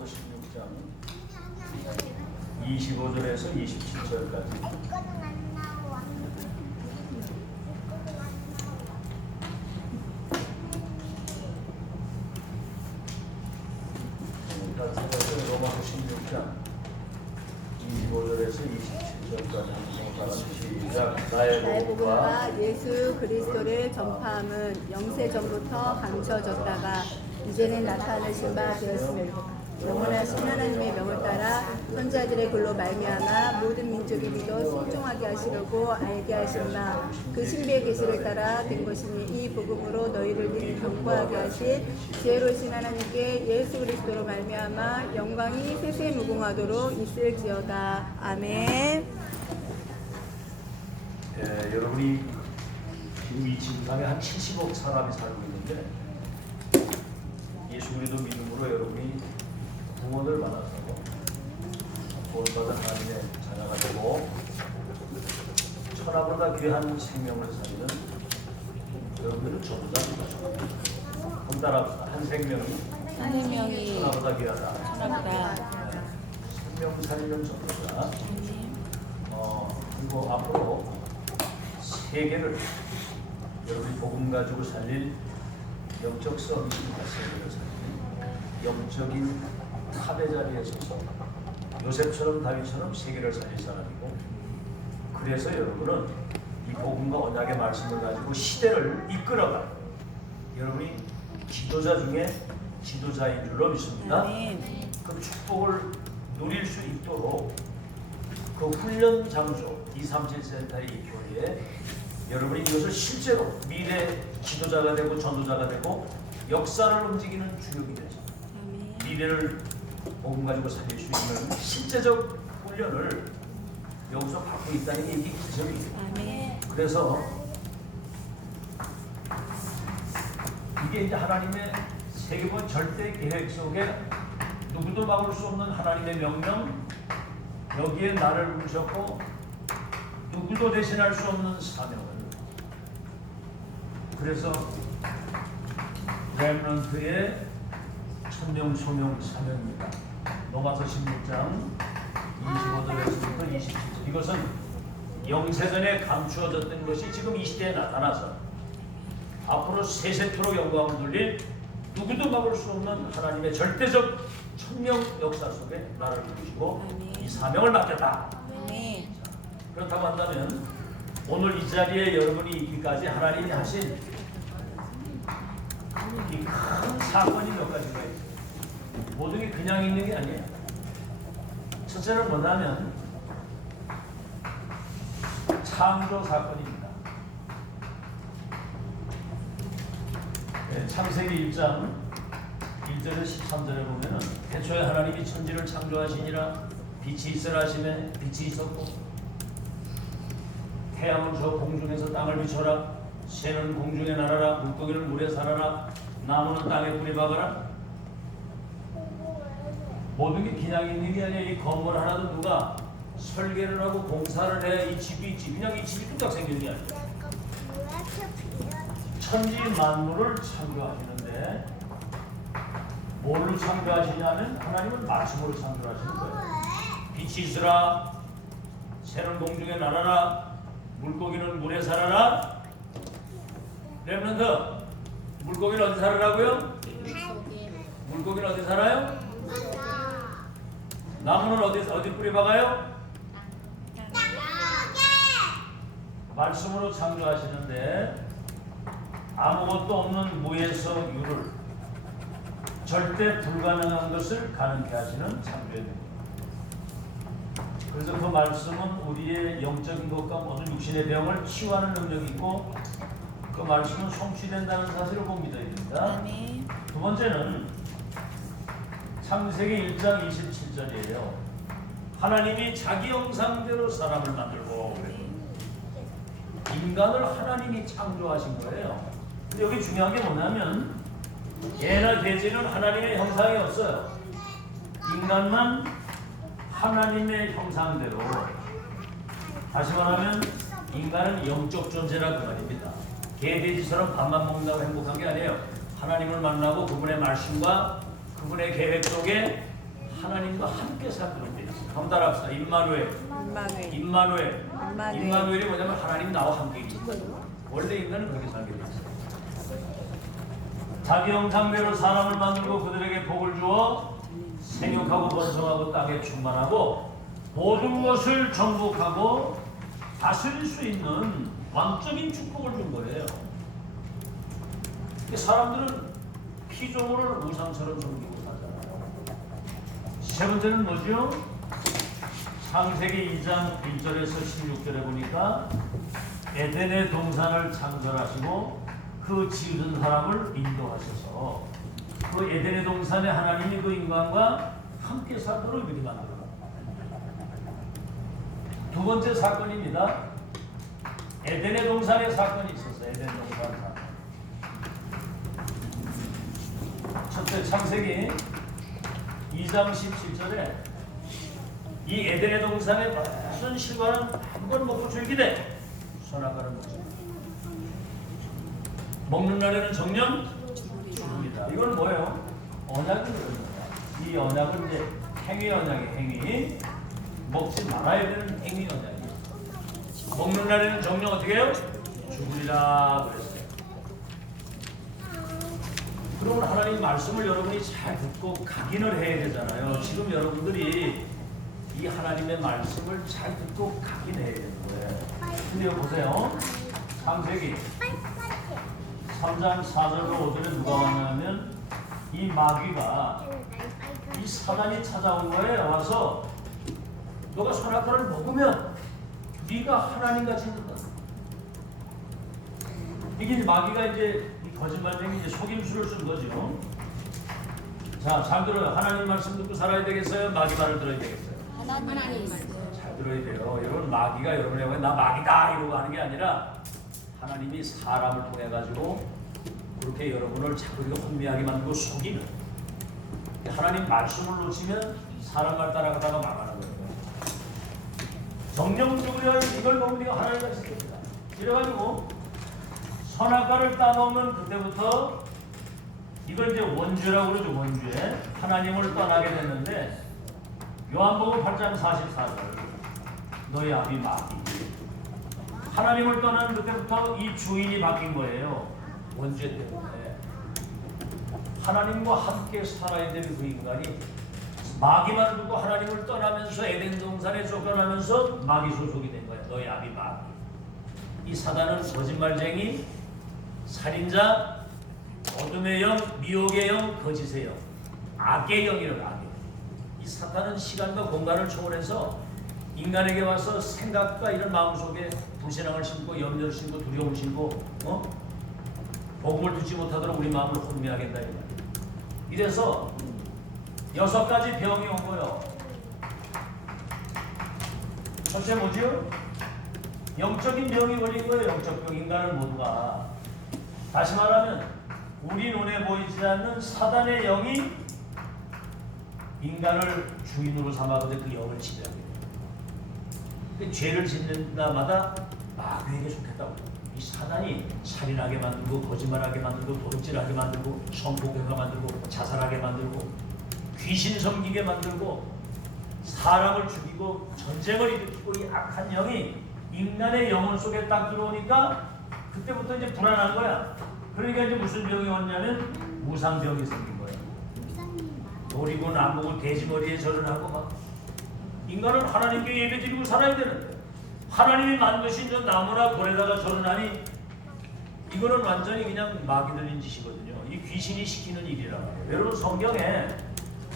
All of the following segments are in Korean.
로마서 16장 25절에서 27절까지. 로마서 16장 25절에서 27절까지 한번 시작. 나의 복음과 예수 그리스도를 전파함은 영세 전부터 감춰졌다가 이제는 나타나신 바 되었음을 영원하신 하나님의 명을 따라 선자들의 글로 말미암아 모든 민족이 믿어 순종하게 하시려고 알게 하신 바 그 신비의 계시를 따라 된 것이니 이 복음으로 너희를 능히 견고하게 하실 지혜로우신 하나님께 예수 그리스도로 말미암아 영광이 세세 무궁하도록 있을지어다. 아멘. 여러분이 지금 이 지구상에 한 70억 사람이 살고 있는데 예수 그리스도 믿음으로 여러분이 구원을 받아서 구원받은 하나님의 자녀가 되고 천하보다 귀한 생명을 살리는 여러분들은 전부자입니다. 혼따라 한 생명이 천하보다 귀하다. 생명 살리는 전부자. 그리고 앞으로 세계를 여러분이 복음 가지고 살릴 영적 서비스가 세계를 살리는 영적인 탑의 자리에 서서 요셉처럼 다윗처럼 세계를 살릴 사람이고, 그래서 여러분은 이 복음과 언약의 말씀을 가지고 시대를 이끌어가 여러분이 지도자 중에 지도자인 줄로 믿습니다. 그 축복을 누릴 수 있도록 그 훈련 장소 237센터의 이 교회에 여러분이 이것을 실제로 미래 지도자가 되고 전도자가 되고 역사를 움직이는 주역이 되죠. 미래를 복음 가지고 살릴 수 있는 실제적 훈련을 여기서 받고 있다는 게 이게 기적이에요. 그래서 이게 이제 하나님의 세계본 절대 계획 속에 누구도 막을 수 없는 하나님의 명령, 여기에 나를 부르셨고 누구도 대신할 수 없는 사명을, 그래서 렘넌트의 천명 소명 사명입니다. 로마서 16장 25절에서부터 27절. 이것은 영세전에 감추어졌던 것이 지금 이 시대에 나타나서 앞으로 세세토록 영광을 돌릴 누구도 막을 수 없는 하나님의 절대적 천명 역사 속에 나를 부르시고 이 사명을 맡겼다. 그렇다고 한다면 오늘 이 자리에 여러분이 있기까지 하나님이 하신 이 큰 사건이 몇 가지가 있어요. 모든 게 그냥 있는 게 아니에요. 첫째는 뭐냐면 창조 사건입니다. 창세기 1장 1절에서 13절에 보면은 태초에 하나님이 천지를 창조하시니라. 빛이 있으라 하시매 빛이 있었고 태양을 저 공중에서 땅을 비춰라. 새는 공중에 날아라. 물고기는 물에 살아라. 나무는 땅에 뿌리 박아라. 모든 게 그냥 있는 게 아니라 이 건물 하나도 누가 설계를 하고 공사를 해야 이 집이 있지. 그냥 이 집이 뚝딱 생기는 게 아니에요. 천지 만물을 창조하시는데 뭘로 창조하시냐면 하나님은 말씀으로 창조하시는 거예요. 빛이 있으라. 새는 공중에 날아라. 물고기는 물에 살아라. 렘넌트, 물고기는 어디 살아라고요? 물고기는 어디 살아요? 나무는 어디 뿌리 박아요? 말씀으로 창조하시는데 아무것도 없는 무에서 유를 절대 불가능한 것을 가능케 하시는 창조의 능력. 그래서 그 말씀은 우리의 영적인 것과 모든 육신의 병을 치유하는 능력이 있고 그 말씀은 성취된다는 사실을 꼭 믿어야 됩니다. 두 번째는 창세기 1장 27절이에요. 하나님이 자기 형상대로 사람을 만들고 인간을 하나님이 창조하신 거예요. 근데 여기 중요한 게 뭐냐면 개나 돼지는 하나님의 형상이 없어요. 인간만 하나님의 형상대로, 다시 말하면 인간은 영적 존재라 그 말입니다. 개, 돼지처럼 밥만 먹는다고 행복한 게 아니에요. 하나님을 만나고 그분의 말씀과 그분의 계획 속에 하나님과 함께 살도록 되어 있어요. 한번 따라합시다. 임마누엘. 임마누엘이 뭐냐면 하나님 나와 함께 계신 거예요. 원래 인간은 그렇게 살게 되어 있어요. 자기 형상대로 사람을 만들고 그들에게 복을 주어 생육하고 번성하고 땅에 충만하고 모든 것을 정복하고 다스릴 수 있는 왕적인 축복을 준 거예요. 사람들은 피조물을 우상처럼 섬기고 살잖아요. 세 번째는 뭐죠? 창세기 2장 1절에서 16절에 보니까 에덴의 동산을 창설하시고 그 지은 사람을 인도하셔서 그 에덴의 동산에 하나님이 그 인간과 함께 살도록 이렇게 만들어요. 두 번째 사건입니다. 에덴의 동산의 사건이 있었어요. 에덴 동산 사건. 첫째 창세기 2장 17절에 이 에덴의 동산에 무슨 실과는 한 번 먹고 즐기되 선악과는 먹는 날에는 정녕 죽습니다. 이건 뭐예요? 언약을 그럽니다. 이 언약은 이제 행위 언약이에요. 행위. 먹지 말아야 되는 행위 언약이에요. 먹는 날에는 정녕 어떻게 해요? 죽으리라 그랬어요. 그러면 하나님 말씀을 여러분이 잘 듣고 각인을 해야 되잖아요. 지금 여러분들이 이 하나님의 말씀을 잘 듣고 각인해야 되는 거예요. 근데 여기 보세요. 창세기 3장 4절로 5절에 누가 왔냐면 이 마귀가 이 사단이 찾아온 거예요. 와서 너가 선악과를 먹으면 네가 하나님같이 된다. 이게 마귀가 이제 이 거짓말쟁이 이제 속임수를 쓴 거죠. 자, 잘 들어요. 하나님 말씀 듣고 살아야 되겠어요? 마귀 말을 들어야 되겠어요? 하나님 잘 들어야 돼요. 여러분 마귀가 여러분에게 나 마귀다 이러고 하는 게 아니라 하나님이 사람을 통해 가지고 그렇게 여러분을 자꾸 이렇게 혼미하게 만들고 속이는 하나님 말씀을 놓치면 사람 말 따라가다가 망하는 거예요. 정령적으로 이걸 먹으면 네가 하나님 같이 됩니다. 이래가지고 선악과를 따먹는 그때부터 이걸 이제 원죄라고 그러죠. 원죄. 하나님을 떠나게 됐는데 요한복음 8장 44절 너희 아비 마귀 하나님을 떠나는 그때부터 이 주인이 바뀐 거예요. 원죄 때문에 하나님과 함께 살아야 되는 그 인간이 마귀만을 두고 하나님을 떠나면서 에덴 동산에 쫓겨나면서 마귀 소속이 된 거예요. 너희 아비 마귀. 이 사단은 거짓말쟁이, 살인자, 어둠의 영, 미혹의 영, 거짓의 영, 악의 영이라고 악의. 이 사탄은 시간과 공간을 초월해서 인간에게 와서 생각과 이런 마음속에 불신앙을 심고 염려를 심고 두려움을 심고 복음을 듣지 못하도록 우리 마음을 혼미하게 한다. 이래서 6가지 병이 온 거예요. 첫째 뭐죠? 영적인 병이 걸린 거예요. 영적 병. 인간은 모두가. 다시 말하면 우리 눈에 보이지 않는 사단의 영이 인간을 주인으로 삼아거든 그 영을 지배하게 돼요. 그 죄를 짓는 날마다 마귀에게 속했다고. 이 사단이 살인하게 만들고 거짓말하게 만들고 도둑질하게 만들고 성폭행하게 만들고 자살하게 만들고 귀신 섬기게 만들고 사람을 죽이고 전쟁을 일으키고 이 악한 영이 인간의 영혼 속에 딱 들어오니까 그때부터 이제 불안한 거야. 그러니까 이제 무슨 병이 왔냐면 무상병이 생긴 거야. 노리고 나무고 돼지머리에 절을 하고 막 인간은 하나님께 예배드리고 살아야 되는데 하나님이 만드신 저 나무나 돌에다가 절을 하니 이거는 완전히 그냥 마귀들인 짓이거든요. 이 귀신이 시키는 일이란 말이에요. 여러분 성경에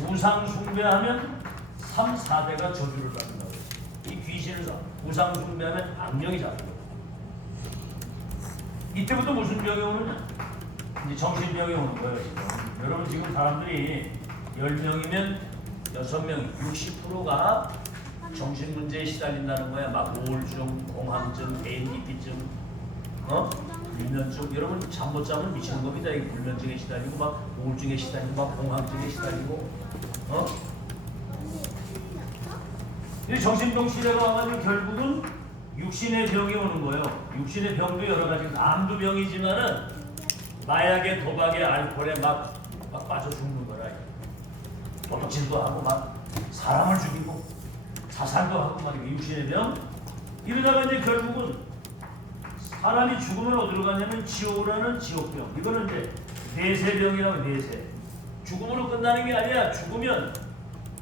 우상 숭배하면 3, 4대가 저주를 받는다고. 이 귀신을 우상 숭배하면 악령이 잡는 거예요. 이때부터 무슨 병이 오느냐? 이제 정신병이 오는 거예요. 지금. 여러분 지금 사람들이 10명이면 6명, 60%가 정신문제에 시달린다는 거야. 막 우울증, 공황증, 대인기피증, 불면증. 여러분 잠 못 자면 미치는 겁니다. 이 불면증에 시달리고 막 우울증에 시달리고 막 공황증에 시달리고 이 정신병 시대가 와가지고 결국은 육신의 병이 오는 거예요. 육신의 병도 여러 가지. 암도 병이지만은 마약에 도박에 알코올에 막 빠져 죽는 거라. 도둑질도 하고 막 사람을 죽이고 자살도 하고 막 이렇게 육신의 병 이러다가 이제 결국은 사람이 죽으면 어디로 가냐면 지옥으로는 지옥병. 이거는 이제 내세병이라고 내세. 죽음으로 끝나는 게 아니야. 죽으면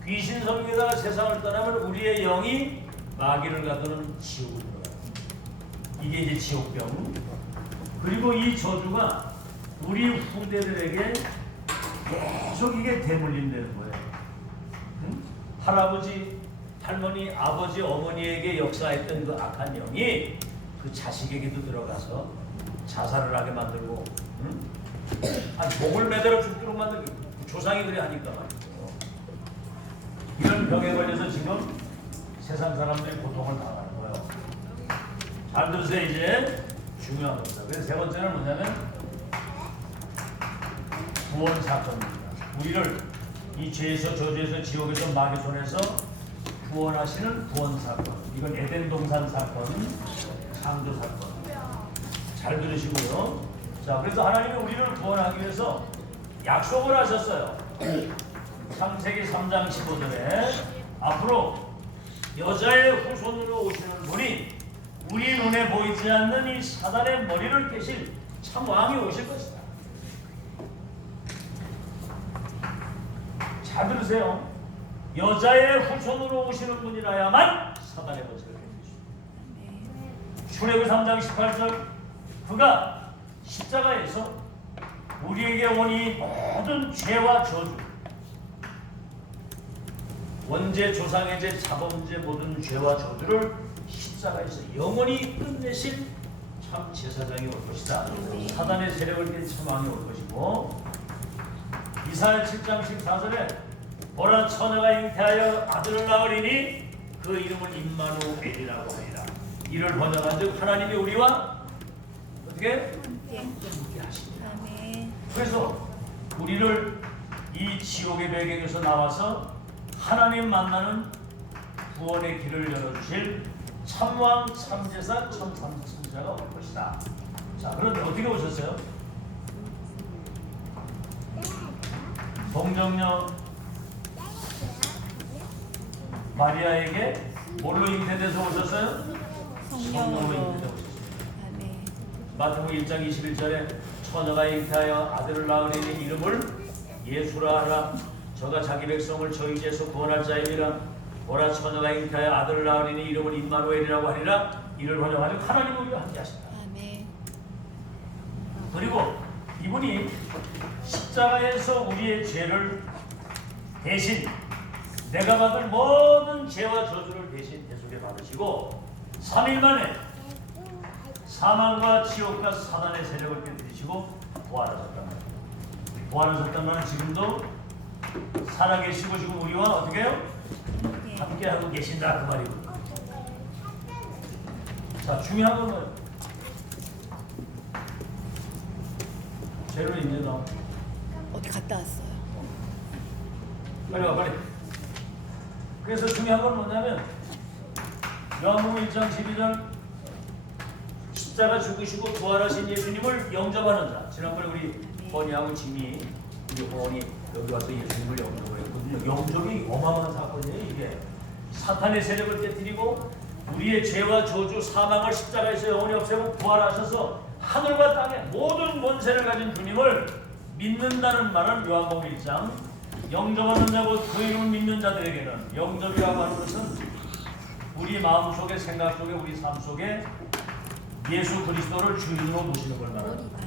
귀신 섬기다가 세상을 떠나면 우리의 영이 마귀를 가두는 지옥으로 들어가요. 이게 이제 지옥병. 그리고 이 저주가 우리 후대들에게 계속 이게 대물림되는 거예요. 응? 할아버지, 할머니, 아버지, 어머니에게 역사했던 그 악한 영이 그 자식에게도 들어가서 자살을 하게 만들고, 응? 아니 목을 매달아 죽도록 만들고 조상이 그래 하니까 말이죠. 이런 병에 걸려서 지금 세상 사람들이 고통을 당하는 거예요. 잘 들으세요. 이제 중요한 겁니다. 그래서 세 번째는 뭐냐면 구원 사건입니다. 우리를 이 죄에서 저주에서 지옥에서 마귀 손에서 구원하시는 구원 사건. 이건 에덴 동산 사건, 창조 사건. 잘 들으시고요. 자, 그래서 하나님이 우리를 구원하기 위해서 약속을 하셨어요. 창세기 3장 15절에 앞으로 여자의 후손으로 오시는 분이 우리 눈에 보이지 않는 이 사단의 머리를 깨실 참 왕이 오실 것이다. 잘 들으세요. 여자의 후손으로 오시는 분이라야만 사단의 머리를 깨실 수 있다. 출애굽기 3장 18절 그가 십자가에서 우리에게 오니 모든 죄와 저주 원죄, 조상의 죄, 자범죄 모든 죄와 저주를 십자가에서 영원히 끝내실 참 제사장이 올 것이다. 사단의 세력을 깬 참 왕이 올 것이고 이사야 7장 14절에 보라 처녀가 잉태하여 아들을 낳으리니 그 이름을 임마누엘이라고 하리라. 이를 번역한즉 하나님이 우리와 어떻게? 함께 하시리라. 그래서 우리를 이 지옥의 배경에서 나와서 하나님 만나는 구원의 길을 열어주실 참왕, 참제사, 참삼자가 올 것이다. 자, 그런데 어떻게 오셨어요? 동정녀 마리아에게 뭘로 잉태돼서 오셨어요? 성령으로 잉태돼서 오셨어요. 마태복음 1장 21절에 처녀가 잉태하여 아들을 낳으리니 이름을 예수라 하라. 저가 자기 백성을 저희 죄에서 구원할 자이니라. 보라 처녀가 잉태하여 아들을 낳으리니 이름을 임마누엘이라고 하리라. 이를 번역하여 하나님 우리와 함께 하신다. 그리고 이분이 십자가에서 우리의 죄를 대신 내가 받을 모든 죄와 저주를 대신 대속해 받으시고 3일 만에 사망과 지옥과 사단의 세력을 깨뜨리시고 부활하셨단 말이에요. 부활하셨단 말은 지금도 살아계시고 지금 우리와 어떻게 해요? 함께하고 계신다 그 말이고. 자, 중요한 건 뭐예요? 재료 있네 너. 어디 갔다 왔어요? 빨리 와 빨리. 그래서 중요한 건 뭐냐면 요한복음 1장 12절 십자가 죽으시고 부활하신 예수님을 영접하는 자. 지난번에 우리 버니하고 지미 우리 버니 여기 와서 예수님을 영접을 했거든요. 영접이 어마어마한 사건이에요. 이게 사탄의 세력을 깨뜨리고 우리의 죄와 저주 사망을 십자가에서 영원히 없애고 부활하셔서 하늘과 땅의 모든 권세를 가진 주님을 믿는다는 말은 요한복음 1장 영접하는 자고 그 이름을 믿는 자들에게는 영접이라고 하는 것은 우리 마음속에 생각 속에 우리 삶 속에 예수 그리스도를 주인으로 모시는 걸 말합니다.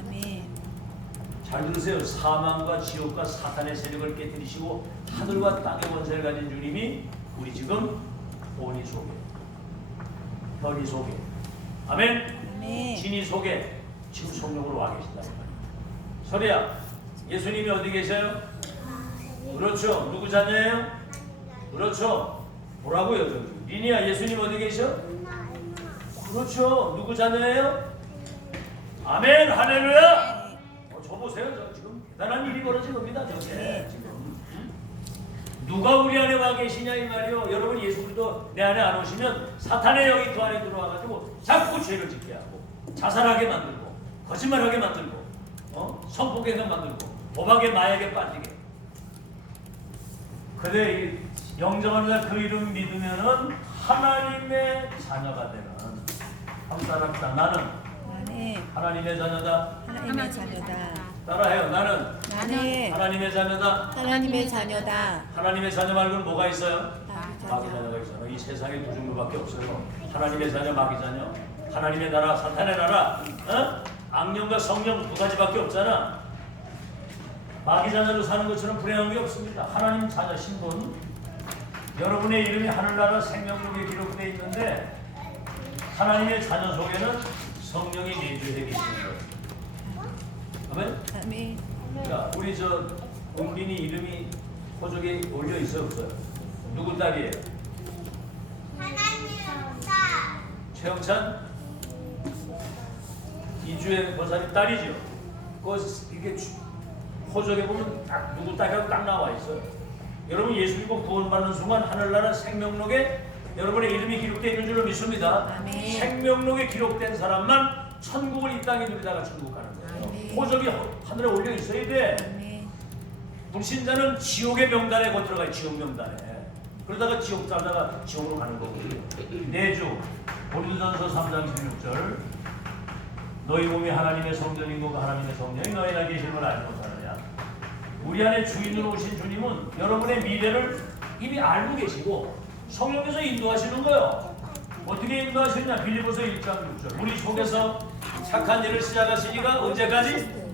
잘 들으세요. 사망과 지옥과 사탄의 세력을 깨뜨리시고 하늘과 땅의 권세를 가진 주님이 우리 지금 본이 속에 현이 속에 아멘. 진이 속에 지금 성령으로 와 계신다. 설이야 예수님이 어디 계셔요? 그렇죠. 누구 자녀예요? 그렇죠. 뭐라고요? 저기 리니야 예수님 어디 계셔? 그렇죠. 누구 자녀예요? 아멘. 할렐루야. 저 보세요. 저 지금 대단한 일이 벌어진 겁니다. 저게 지금 누가 우리 안에 와 계시냐 이 말이요. 여러분 예수 그리스도 내 안에 안 오시면 사탄의 영이 그 안에 들어와가지고 자꾸 죄를 짓게 하고 자살하게 만들고 거짓말하게 만들고 성폭행을 만들고 도박에 마약에 빠지게. 근데 이 영접하는 자 그 이름 믿으면은 하나님의 자녀가 되는. 한번 따라합시다. 나는 하나님의 자녀다. 하나님의 자녀다. 따라해요. 나는 나는 하나님의 자녀다. 하나님의 자녀다. 하나님의 자녀 말고는 뭐가 있어요? 마귀 마귀 자녀가 있잖아. 이 세상에 두 종류밖에 없어요. 하나님의 자녀, 마귀 자녀. 하나님의 나라, 사탄의 나라. 악령과 성령 두 가지밖에 없잖아. 마귀 자녀로 사는 것처럼 불행한 게 없습니다. 하나님 자녀 신분. 여러분의 이름이 하늘나라 생명록에 기록되어 있는데 하나님의 자녀 속에는 성령이 내주해 계시는 거예요. 아멘? 아멘. 자, 우리 저 은빈이 이름이 호적에 올려 있어 없어요? 누구 딸이에요? 최영찬? 이주혜 권사님 딸이죠. 이게 호적에 보면 딱 누구 딸이라고 딱 나와 있어요. 여러분 예수 믿고 구원받는 순간 하늘나라 생명록에 여러분의 이름이 기록되어 있는 줄로 믿습니다. 아멘. 생명록에 기록된 사람만 천국을 이 땅에 누리다가 천국 가는 거예요. 아멘. 호적이 하늘에 올려 있어야 돼. 아멘. 불신자는 지옥의 명단에 곧 들어가요. 지옥 명단에. 그러다가 지옥 살다가 지옥으로 가는 거거든요. 내주 고린도전서 3장 16절 너희 몸이 하나님의 성전인 거고 하나님의 성령이 너희 안에 계신 걸 알지 못하느냐. 우리 안에 주인으로 오신 주님은 여러분의 미래를 이미 알고 계시고 성령께서 인도하시는 거예요. 어떻게 인도하시느냐. 빌립보서 1장 6절 우리 속에서 착한 일을 시작하시니가 언제까지?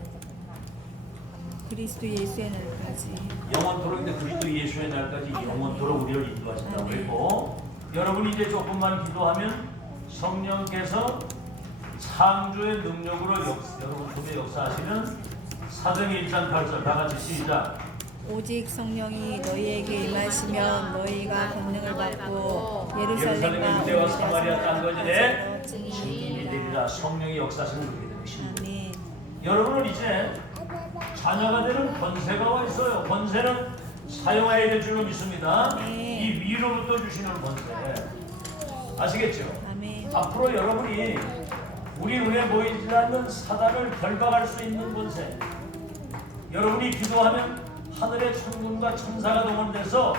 그리스도 예수의 날까지. 영원토록인데 그리스도 예수의 날까지 영원토록 우리를 인도하신다고 했고 여러분이 이제 조금만 기도하면 성령께서 창조의 능력으로 여러분 속에 역사하시는 사도행전 1장 8절 다 같이 시작. 오직 성령이 너희에게 임하시면 너희가 권능을 받고 예루살렘 예루살렘과 유대와 사마리아 땅까지 증인이 증인이 되리라. 성령이 역사하시는 그렇게 되는 것입니다. 아멘. 여러분은 이제 자녀가 되는 권세가 와 있어요. 권세는 사용해야 될 줄로 믿습니다. 네. 이 위로부터 주시는 권세 아시겠죠? 아멘. 앞으로 여러분이 우리 눈에 보이지 않는 사단을 결박할 수 있는 권세. 여러분이 기도하면 하늘의 천군과 천사가 동원돼서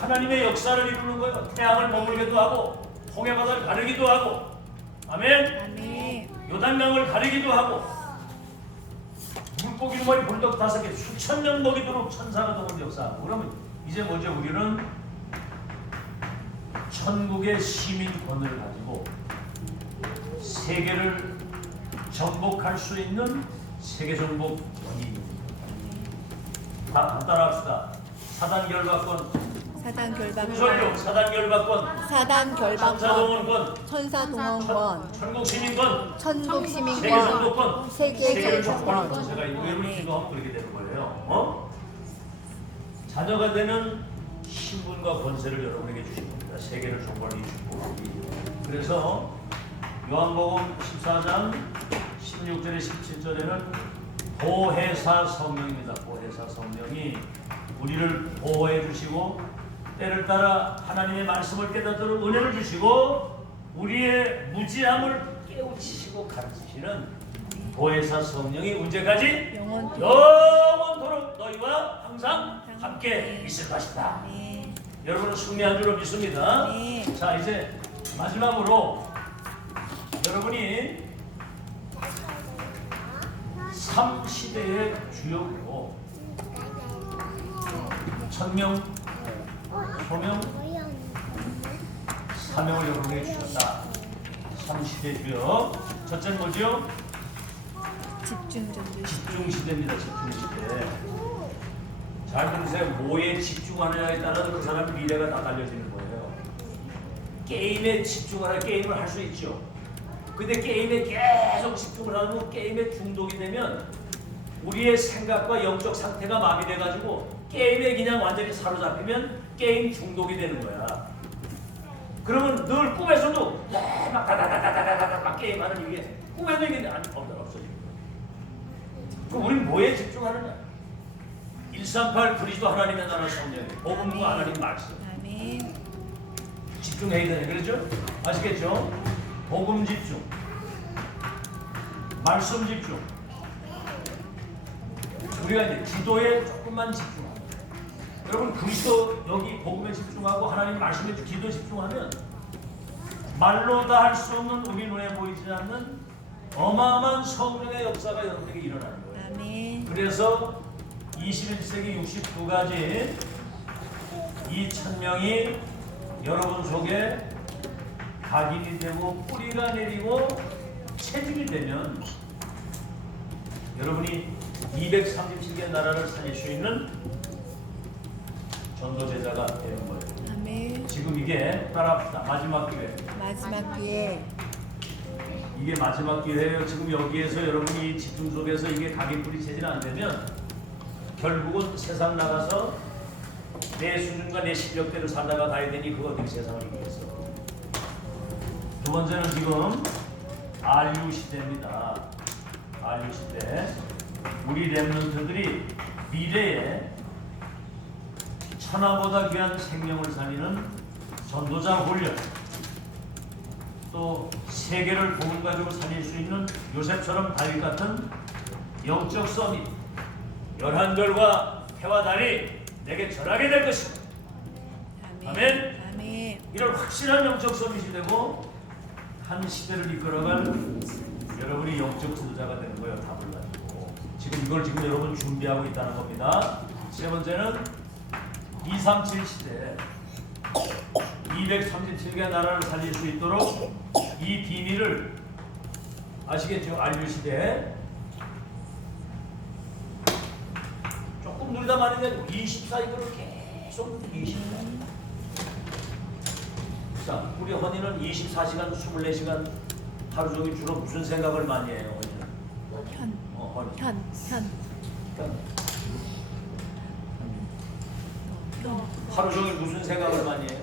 하나님의 역사를 이루는 거예요. 태양을 머물기도 하고 홍해바다를 가르기도 하고 아멘. 아멘. 요단강을 가르기도 하고 물고기 머리 볼떡 5개 수천 명 먹이도록 천사가 동원 역사하고. 그러면 이제 뭐죠? 우리는 천국의 시민권을 가지고 세계를 정복할 수 있는 세계 정복권입니다. 다 따라합시다. 사단 결박권, 사단 설교, 결박권, 사단 결박권, 사단 결박권, 천사동원권, 천사 동원권, 천국 시민권, 천국 세계 시민권, 정복권, 세계 세계를 정복권. 정복하는 권세가 있고 여러분 기도하면 그렇게 되는 거예요. 자녀가 되는 신분과 권세를 여러분에게 주신 겁니다. 세계를 정복하는 이 축복이. 그래서 요한복음 14장 16절에 17절에는 보혜사 성령입니다. 보혜사 성령이 우리를 보호해 주시고 때를 따라 하나님의 말씀을 깨닫도록 은혜를 주시고 우리의 무지함을 깨우치시고 가르치시는 보혜사 성령이 언제까지? 영원토록 너희와 항상 함께 있을 것이다. 네. 여러분은 승리한 줄로 믿습니다. 네. 자, 이제 마지막으로 여러분이 3시대의 주역으로 천명, 소명, 사명을 여러분에게 주셨다. 3시대 주역. 첫째는 뭐죠? 집중전도 집중시대입니다. 집중시대. 잘 들으세요. 뭐에 집중하느냐에 따라서 그 사람 미래가 다 달려지는 거예요. 게임에 집중하라. 게임을 할 수 있죠. 근데 게임에 계속 집중을 하면 게임에 중독이 되면 우리의 생각과 영적 상태가 마비돼가지고 게임에 그냥 완전히 사로잡히면 게임 중독이 되는 거야. 그러면 늘 꿈에서도 막 다다다다다다다 막 게임하는 이게 꿈에도 이게 없어지는 거야. 그럼 우리는 뭐에 집중하느냐? 138 그리스도 하나님의 나라 성령, 복음과 하나님 말씀. 아멘. 집중해야 되네. 그렇죠? 아시겠죠? 복음 집중, 말씀 집중. 우리가 이제 기도에 조금만 집중하고 여러분 그리스도 여기 복음에 집중하고 하나님 말씀에 기도 집중하면 말로 다 할 수 없는 우리 눈에 보이지 않는 어마어마한 성령의 역사가 여러분에게 일어나는 거예요. 아멘. 그래서 21세기 69가지 이 천명이 여러분 속에 각인이 되고 뿌리가 내리고 체질이 되면 여러분이 237개의 나라를 살릴 수 있는 전도제자가 되는 거예요. 아멘. 지금 이게 따라합시다. 마지막 기회. 마지막 기회. 이게 마지막 기회예요. 지금 여기에서 여러분이 집중 속에서 이게 각인 뿌리 체질 안 되면 결국은 세상 나가서 내 수준과 내 실력대로 살다가 가야 되니 그거 어떻게 세상을 이기겠어. 두 번째는 지금 RU 시대입니다. RU 시대. 우리 렘넌트들이 미래에 천하보다 귀한 생명을 살리는 전도자 훈련, 또 세계를 복음 가지고 살릴 수 있는 요셉처럼 다윗 같은 영적 서밋, 11별과 해와 달이 내게 절하게 될 것입니다. 아멘. 아멘. 이런 확실한 영적 서밋이 되고 한 시대를 이끌어갈 여러분이 영적 지도자가 되는 거예요. 답을 가지고 지금 이걸 지금 여러분 준비하고 있다는 겁니다. 세 번째는 237 시대 237개 나라를 살릴 수 있도록 이 비밀을 아시겠죠? RU 시대 조금 누리다 말이 되고 24 이거를 계속 24. 자, 우리 허니는 24시간 24시간 하루 종일 주로 무슨 생각을 많이 해요? 허니는? 허니. 현. 하루 종일 무슨 생각을 많이 해요?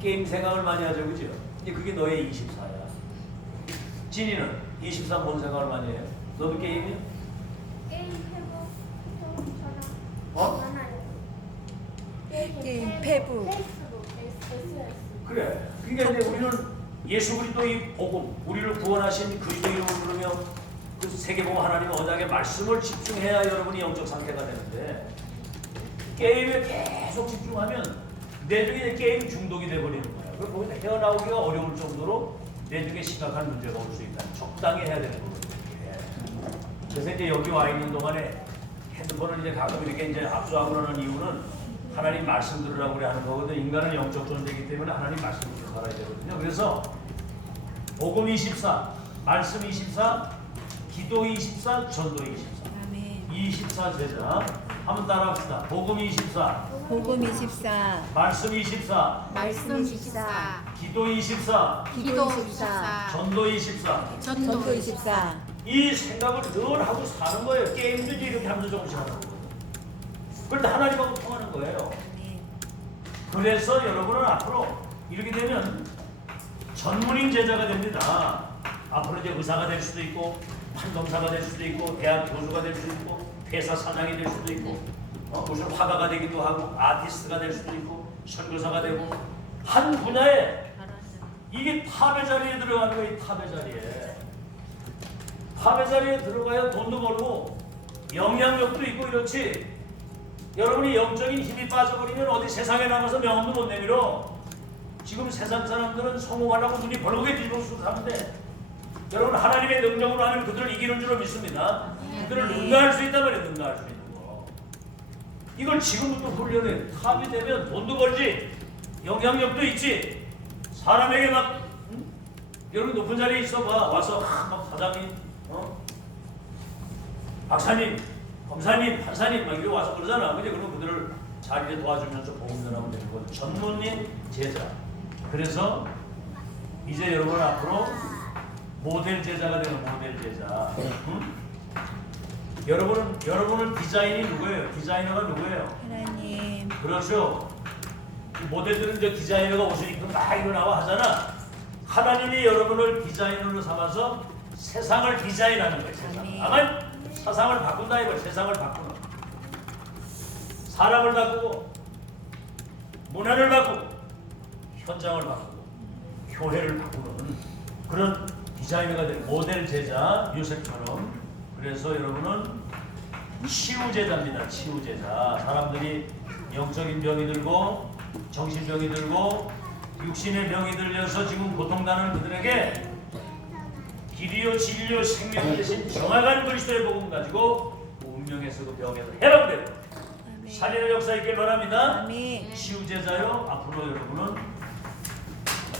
게임 생각을 많이 하죠, 그죠? 이제 그게 너의 24야. 진이는 24 뭔 생각을 많이 해요? 너도 게임이야? 어? 게임 페북. 그래. 그러니까 이제 우리는 예수 그리스도의 복음, 우리를 구원하신 그리스도 이름을 부르며 그 세계복음 하나님의 언약의 말씀을 집중해야 여러분이 영적 상태가 되는데 게임에 계속 집중하면 내 중에 게임 중독이 돼버리는 거야. 그럼 거기서 헤어나오기가 어려울 정도로 내 중에 심각한 문제가 올 수 있다. 적당히 해야 되는 거거든요. 그래서 이제 여기 와 있는 동안에 핸드폰을 이제 가끔 이렇게 이제 압수하고 그러는 이유는 하나님 말씀 들으라고 그래 하는 거거든. 인간은 영적 존재이기 때문에 하나님 말씀 들으러 살아야 되거든요. 그래서 복음 24, 말씀 24, 기도 24, 전도 24. 아멘. 24 제자. 한번 따라합시다. 복음 24, 복음 24. 말씀 24, 말씀 24. 기도 24, 기도 24. 전도 24. 전도 24. 이 생각을 늘 하고 사는 거예요. 게임도 이렇게 하면서 조금씩 하는 거예요. 그런데 하나님하고 통하는 거예요. 아멘. 그래서 여러분은 앞으로 이렇게 되면 전문인 제자가 됩니다. 앞으로 이제 의사가 될 수도 있고, 판검사가 될 수도 있고, 대학 교수가 될 수도 있고, 회사 사장이 될 수도 있고, 무슨 화가가 되기도 하고, 아티스트가 될 수도 있고, 선교사가 되고, 한 분야에 이게 탑의 자리에 들어가는 거예요. 탑의 자리에. 탑의 자리에 들어가야 돈도 벌고 영향력도 있고 이렇지. 여러분이 영적인 힘이 빠져버리면 어디 세상에 나가서 명함도 못 내밀어. 지금 세상 사람들은 성공하려고 눈이 벌겋게 뒤집어서 사는데 여러분 하나님의 능력으로 하면 그들을 이기는 줄로 믿습니다. 그들을 능가할 수 있단 말이에요. 능가할 수 있는 거. 이걸 지금부터 훈련해. 탑이 되면 돈도 벌지, 영향력도 있지. 사람에게 막 여러분 높은 자리에 있어봐. 와서 막 사장님, 박사님, 검사님, 판사님 막 이렇게 와서 그러잖아. 근데 그러면 그들을 자리에 도와주면서 복음 전하면 되는 거죠. 전문인 제자. 그래서 이제 여러분 앞으로 모델 제자가 되는 모델 제자. 여러분은 디자인이 누구예요? 디자이너가 누구예요? 하나님. 그렇죠. 모델들은 이제 디자이너가 옷을 입고 막 일어나와 하잖아. 하나님이 여러분을 디자이너로 삼아서 세상을 디자인하는 거예요. 세상. 아멘. 세상을 바꾼다 이거. 세상을 바꾸는. 사람을 바꾸고, 문화를 바꾸고, 현장을 바꾸고, 교회를 바꾸는 그런 디자이너가 된 모델 제자 요셉처럼. 그래서 여러분은 치유제자입니다. 치유제자. 사람들이 영적인 병이 들고 정신병이 들고 육신의 병이 들려서 지금 고통당하는 그들에게 길이요 진리요 생명 대신 정확한 그리스도의 복음 가지고 운명에서 그 병에서 해방되고 살리는 역사 있길 바랍니다. 아멘. 치유제자요. 앞으로 여러분은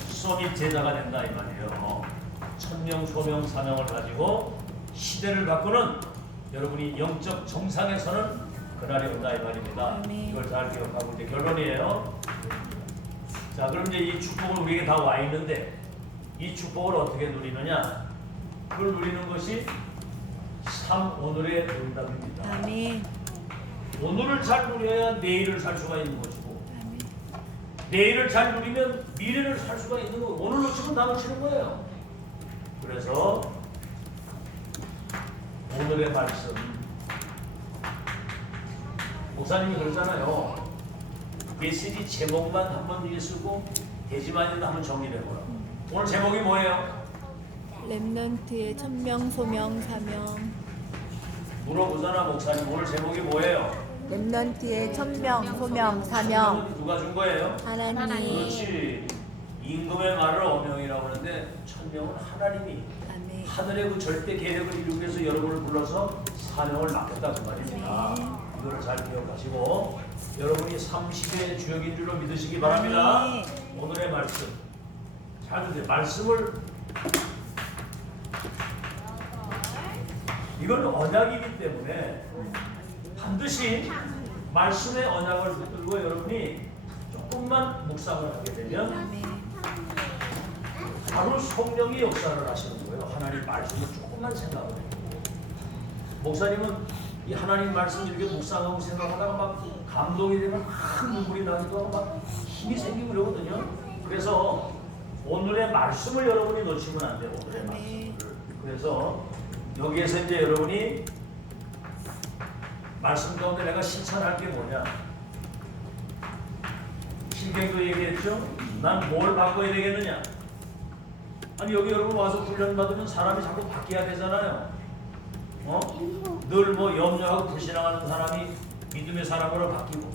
수업입 제자가 된다 이 말이에요. 천명 소명 사명을 가지고 시대를 바꾸는 여러분이 영적 정상에 서는 그날이 온다 이 말입니다. 아멘. 이걸 잘 기억하고 이제 결론이에요. 자, 그럼 이제 이 축복은 우리에게 다 와 있는데 이 축복을 어떻게 누리느냐? 그걸 누리는 것이 오늘의 응답입니다. 아멘. 오늘을 잘 누려야 내일을 살 수가 있는 것이고 아멘. 내일을 잘 누리면 미래를 살 수가 있는 거고 오늘 놓치면 다 놓치는 거예요. 그래서 오늘의 말씀 목사님이 그러잖아요. 메시지 제목만 한번 이게 쓰고 대지만이도 한번 정리를 해보라. 오늘 제목이 뭐예요? 렘넌트의 천명 소명 사명. 물어보잖아 목사님. 오늘 제목이 뭐예요? 렘넌트의 천명 소명 사명. 누가 준 거예요? 하나님. 그렇지. 임금의 말을 어명이라고 하는데 천명은 하나님이 아멘. 하늘의 그 절대 계획을 이루기 위해서 여러분을 불러서 사명을 맡겼다 그 말입니다. 이거를 잘 기억하시고 여러분이 30의 주역인 줄로 믿으시기 바랍니다. 오늘의 말씀 잘 들으세요. 말씀을 이건 언약이기 때문에 반드시 말씀의 언약을 붙들고 여러분이 조금만 묵상을 하게 되면 아멘. 바로 성령이 역사를 하시는 거예요. 하나님 말씀을 조금만 생각을 해요. 목사님은 이 하나님 말씀 이렇게 묵상하고 생각하다가 막 감동이 되면 막 눈물이 나기도 하고 막 힘이 생기고 그러거든요. 그래서 오늘의 말씀을 여러분이 놓치면 안 돼요. 오늘의 말씀을. 그래서 여기에서 이제 여러분이 말씀 가운데 내가 실천할 게 뭐냐? 신경도 얘기했죠? 난 뭘 바꿔야 되겠느냐? 아니 여기 여러분 와서 훈련 받으면 사람이 자꾸 바뀌어야 되잖아요. 늘 뭐 염려하고 불신앙하는 사람이 믿음의 사람으로 바뀌고,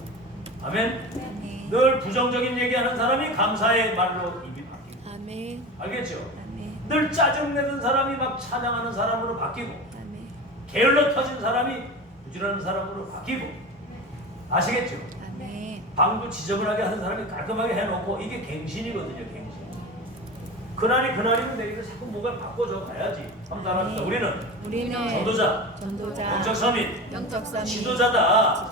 아멘. 아멘. 늘 부정적인 얘기하는 사람이 감사의 말로 입이 바뀌고, 아멘. 알겠죠? 아멘. 늘 짜증내는 사람이 막 찬양하는 사람으로 바뀌고, 아멘. 게을러 터진 사람이 부지런한 사람으로 바뀌고, 아시겠죠? 아멘. 방도 지저분하게 하는 사람이 깔끔하게 해놓고 이게 갱신이거든요. 갱신. 그날이면 내가 자꾸 뭔가 바꿔줘 가야지. 한번 따라합시다. 우리는 전도자, 영적 서밋, 지도자다.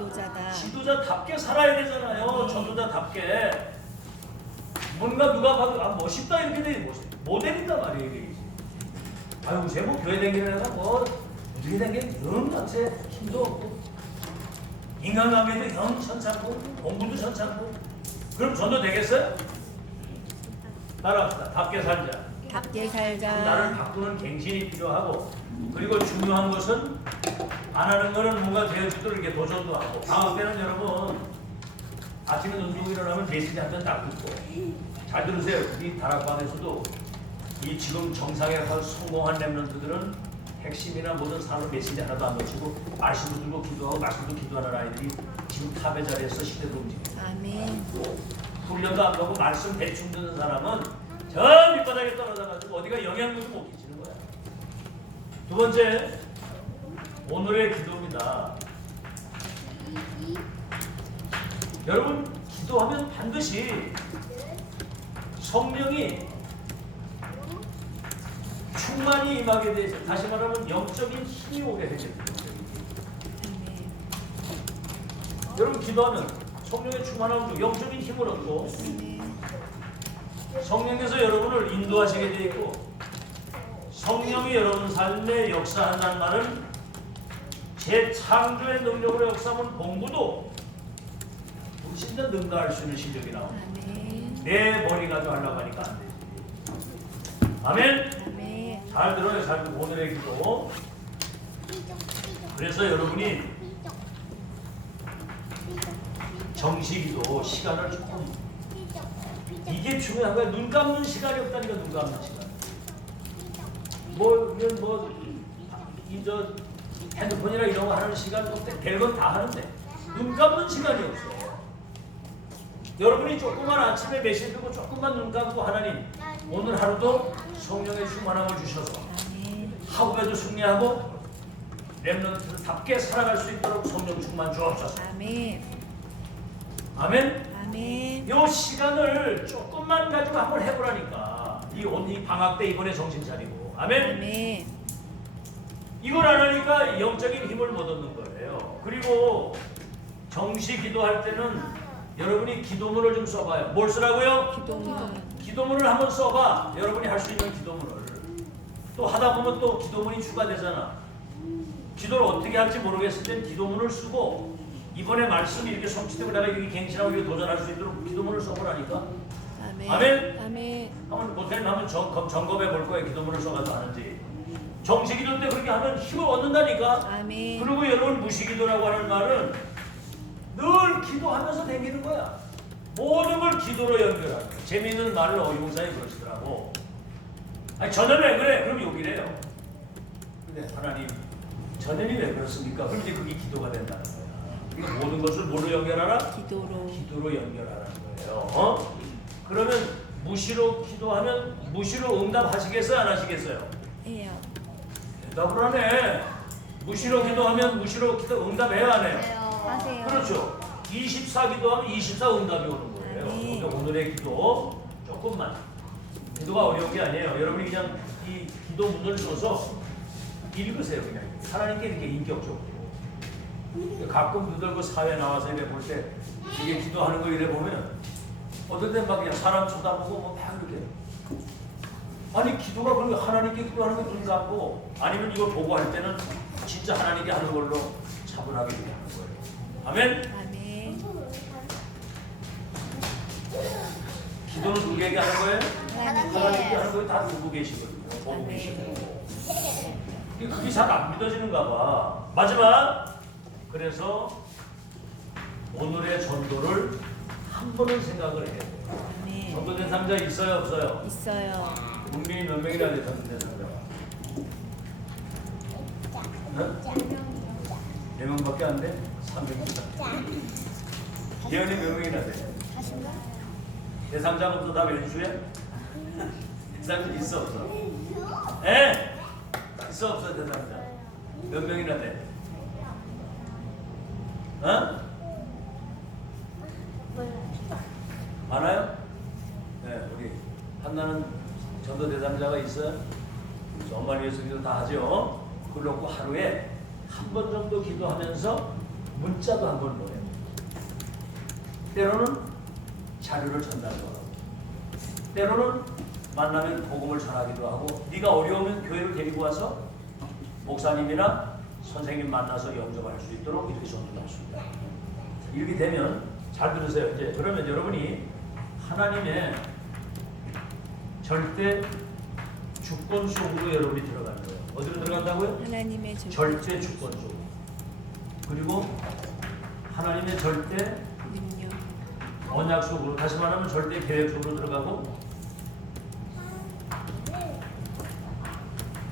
지도자답게 살아야 되잖아요. 전도자답게. 뭔가 누가 봐도 아 멋있다 이렇게 돼 모델이다 말이에요. 이게. 아유 제목 교회 다니는 애가 뭐 어떻게 다니는 영 자체 힘도 없고 인간관계도 영 천찮고 공부도 천찮고 그럼 전도 되겠어요? 따라합시다. 답게 살자. 답게 살자. 나를 바꾸는 갱신이 필요하고 그리고 중요한 것은 안 하는 거는 뭔가 되어주도록 이렇게 도전도 하고 방학 때는 여러분 아침에 눈 뜨고 일어나면 메시지 한 편 딱 듣고 잘 들으세요. 이 다락방에서도 이 지금 정상에 가서 성공한 렘넌트들은 핵심이나 모든 산업 메시지 하나도 안 놓치고 말씀도 들고 기도하고 말씀도 기도하는 아이들이 지금 탑의 자리에서 시대를 움직여요. 아멘. 훈련도 안 가고 말씀 대충 듣는 사람은 저 밑바닥에 떨어져가지고 어디가 영향력을 못 끼치는 거야. 두 번째, 오늘의 기도입니다. 여러분 기도하면 반드시 성령이 충만히 임하게 돼서 다시 말하면 영적인 힘이 오게 되겠죠. 아멘. 여러분 기도하면 성령의 충만함으로 영적인 힘을 얻고 성령께서 여러분을 인도하시게 되어 있고 성령이 여러분 삶에 역사한다는 말은 재창조의 능력으로 역사하면 공부도 훨씬 더 능가할 수 있는 실력이 나옵니다. 아멘. 내 머리 가지고 하려고 하니까 안 되지. 아멘? 아멘. 잘 들어요. 잘 듣고 오늘의 기도. 그래서 여러분이 정식기도 시간을 조금 이게 중요한 거야. 눈 감는 시간이 없다니까. 눈 감는 시간. 이저 핸드폰이나 이런 거 하는 시간 별건 다 하는데 눈 감는 시간이 없어. 여러분이 조금만 아침에 메시지 듣고 조금만 눈 감고 하나님 오늘 하루도 성령의 충만함을 주셔서 학업에도 승리하고 렘넌트답게 살아갈 수 있도록 성령 충만 주옵소서. 아멘. 아멘. 아멘. 요 시간을 조금만 가지고 한번 해보라니까. 이 방학 때 이번에 정신 차리고. 아멘. 아멘. 이걸 안 하니까 영적인 힘을 못 얻는 거예요. 그리고 정시 기도할 때는 여러분이 기도문을 좀 써봐요. 뭘 쓰라고요? 기도문. 기도문을 한번 써봐. 여러분이 할 수 있는 기도문을. 또 하다 보면 또 기도문이 추가되잖아. 기도를 어떻게 할지 모르겠을 땐 기도문을 쓰고 이번에 말씀이 이렇게 성취되고 내가 이렇게 갱신하고 이렇게 도전할 수 있도록 기도문을 써보라니까. 아멘. 아멘. 아멘. 한번 못하면 한번 점검해 볼 거예요. 기도문을 써가지고 하는지. 정시기도 때 그렇게 하면 힘을 얻는다니까. 아멘. 그리고 여러분 무시기도라고 하는 말은 늘 기도하면서 다니는 거야. 모든 걸 기도로 연결하는 거야. 재미있는 말을 어용사에 그러시더라고. 아니 저는 왜 그래? 그럼 욕이래요. 근데 하나님 저는이 왜 그렇습니까? 그럼 이제 그게 기도가 된다는 거야. 그러니까 모든 것을 뭘로 연결하라? 기도로. 기도로 연결하라는 거예요. 그러면 무시로 기도하면 무시로 응답하시겠어요? 안 하시겠어요? 해요. 대답을 하네. 무시로 기도하면 무시로 응답해야 안 해요? 하세요. 그렇죠. 24 기도하면 24 응답이 오는 거예요. 아멘. 그러니까 오늘의 기도 조금만. 기도가 어려운 게 아니에요. 여러분이 그냥 이 기도 문을 써서 읽으세요. 그냥 하나님께 이렇게 인격적으로. 가끔 너들 그 사회 나와서 이래 볼 때 이게 기도하는 거 이래 보면 어떨 땐 막 그냥 사람 쳐다보고 뭐 막 이렇게. 아니 기도가 그렇게 하나님께 기도하는 게 눈 감고 아니면 이걸 보고 할 때는 진짜 하나님께 하는 걸로 차분하게 이렇게 하는 거예요. 아멘. 아멘. 기도는 누구에게 하는 거예요? 하나님께 하나님께. 하는 거예요. 다 듣고 계시거든요. 보고 계시고. 그게 잘 안 믿어지는가 봐. 마지막. 그래서 오늘의 전도를 한 번은 생각을 해야 돼요. 아멘. 전도 대상자 있어요, 없어요? 있어요. 국민이 몇 명이나 돼요, 전도 대상자가? 네 명밖에 안 돼? 300명. 예언이 몇 명이나 돼? 대상자가 없어 다 왼수야? 대상자 있어 없어? 에? 있어 없어 대상자? 몇 명이나 돼? 어? 많아요? 네, 우리 한나는 전도 대상자가 있어요? 정말 위해서 기도 다 하죠? 그걸 놓고 하루에 한 번 정도 기도하면서 문자도 한 번 보내요. 때로는 자료를 전달도 하고 때로는 만나면 복음을 전하기도 하고 네가 어려우면 교회를 데리고 와서 목사님이나 선생님 만나서 영접할 수 있도록 이렇게 전도할 수 있다. 이렇게 되면 잘 들으세요. 이제 그러면 여러분이 하나님의 절대 주권 속으로 여러분이 들어가는 거예요. 어디로 들어간다고요? 하나님의 절대 주권 속으로. 그리고 하나님의 절대 능력. 언약 속으로, 다시 말하면 절대 계획 속으로 들어가고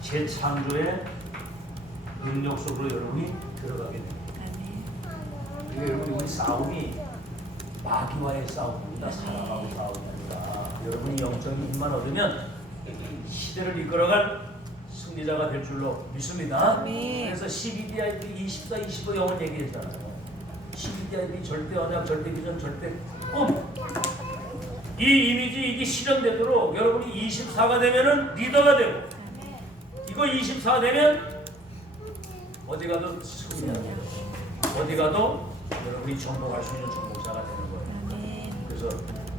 재창조의 능력 속으로 여러분이 들어가게 됩니다. 아멘. 그게 여러분 우리 싸움이 마귀와의 싸움입니다. 사랑하고 싸움이 아니라 여러분이 영적인 힘만 얻으면 시대를 이끌어갈 승리자가 될 줄로 믿습니다. 아멘. 그래서 12DIP 24, 25 영혼 얘기했잖아요. 12DIP 절대 언약, 절대 비전, 절대 꿈. 이 이미지 이게 실현되도록 여러분이 24가 되면은 리더가 되고 이거 24가 되면 어디 가도 승리하고 어디 가도 여러분이 정복할 수 있는 정복자가 되는 거예요. 아멘. 그래서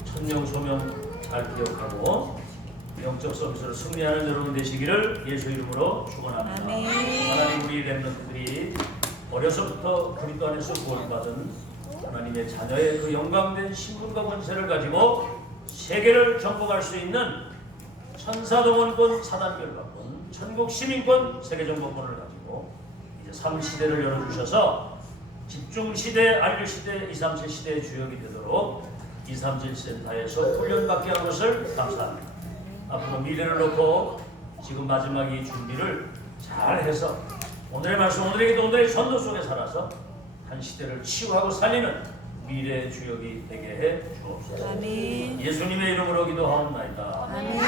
천명 소명 잘 기억하고 영적 서비스로 승리하는 여러분 되시기를 예수 이름으로 축원합니다. 아멘. 하나님 우리 렘넌트들이 어려서부터 그리스도 안에서 구원받은 하나님의 자녀의 그 영광된 신분과 권세를 가지고 세계를 정복할 수 있는 천사동원권, 사단결과권, 천국 시민권, 세계정복권을 가지고 이제 3시대를 열어주셔서 집중시대, 안류시대, 237 시대의 주역이 되도록 237 센터에서 훈련받게 한 것을 감사합니다. 앞으로 미래를 놓고 지금 마지막 이 준비를 잘 해서 오늘의 말씀, 오늘의 기도, 오늘의 전도 속에 살아서 한 시대를 치유하고 살리는 미래의 주역이 되게 해 주옵소서. 아멘. 예수님의 이름으로 기도하옵나이다. 아멘.